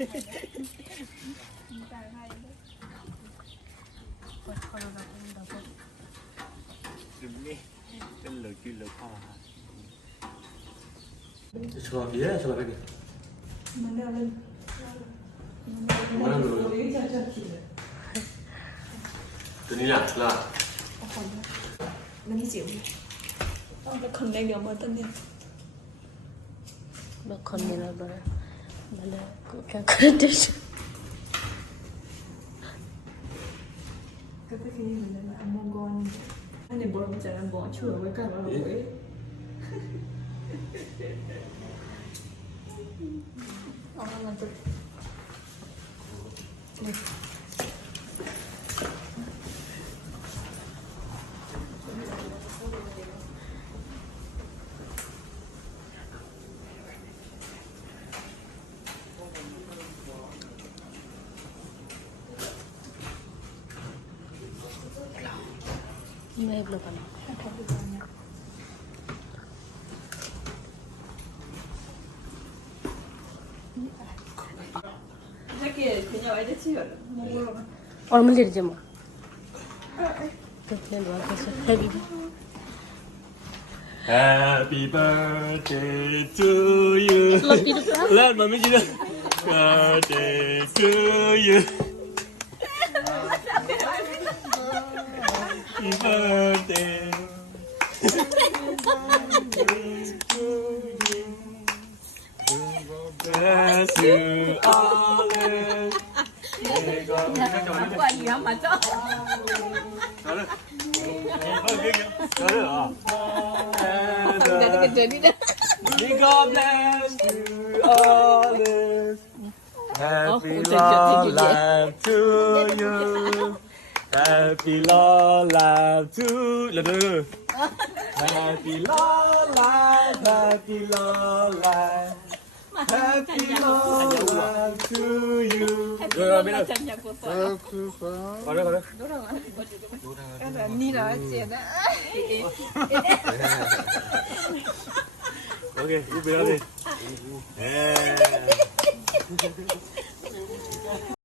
Demi tên lừa chuyên lừa kho hả? Coba dia, coba lagi. Mana lên? Mana dulu? Từ đi nào, là. Nâng chịu. Ông đã còn đây được mà tân đi. Bà con này là bà là cũng càng khá đấy. Cái gì mình là ăn mông con. Anh này bỏ chẳng ăn bỏ chửa với cả vào lỗi. Ông ăn là tự. Mẹ belum kan? Cái nhỏ ấy đã chữa mông rồi. Orang menjadi jemaah. Kemudian dua besok lagi. Happy birthday to you. Lan mami gini. Birthday to you. Happy birthday. Bless you always. Quả gì mà cho. May God bless you always. Happy long life to you. Happy long life to you. Happy long life, happy long life. Happy long life to you. Rồi bây giờ. Có được. Ni là tiền đấy. Ok, bây giờ đi.